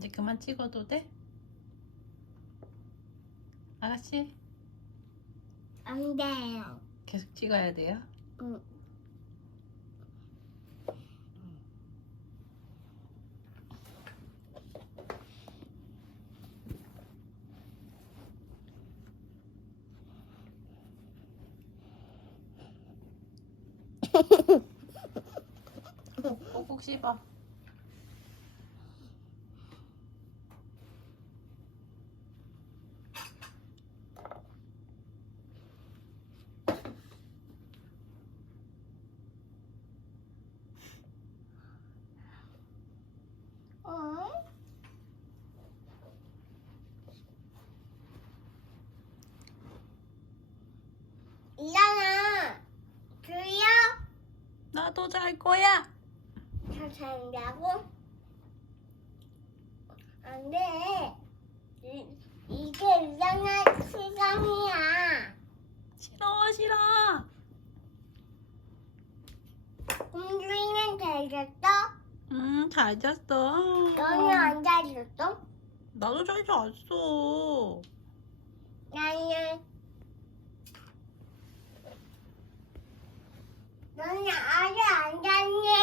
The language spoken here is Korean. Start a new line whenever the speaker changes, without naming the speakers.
이제 그만 찍어도 돼? 아가씨
안 돼요.
계속 찍어야 돼요?
응.
꼭꼭 씹어.
어? 일어나. 주여.
나도 잘 거야.
잘 잔다고? 안 돼. 이, 이게 일어날 시간이야.
싫어 싫어.
공주이는 잘 잤어?
음잘 잤어.
너는 안 잘 잤어?
나도 잘 잤어.
나는 能拿两 nhỏ.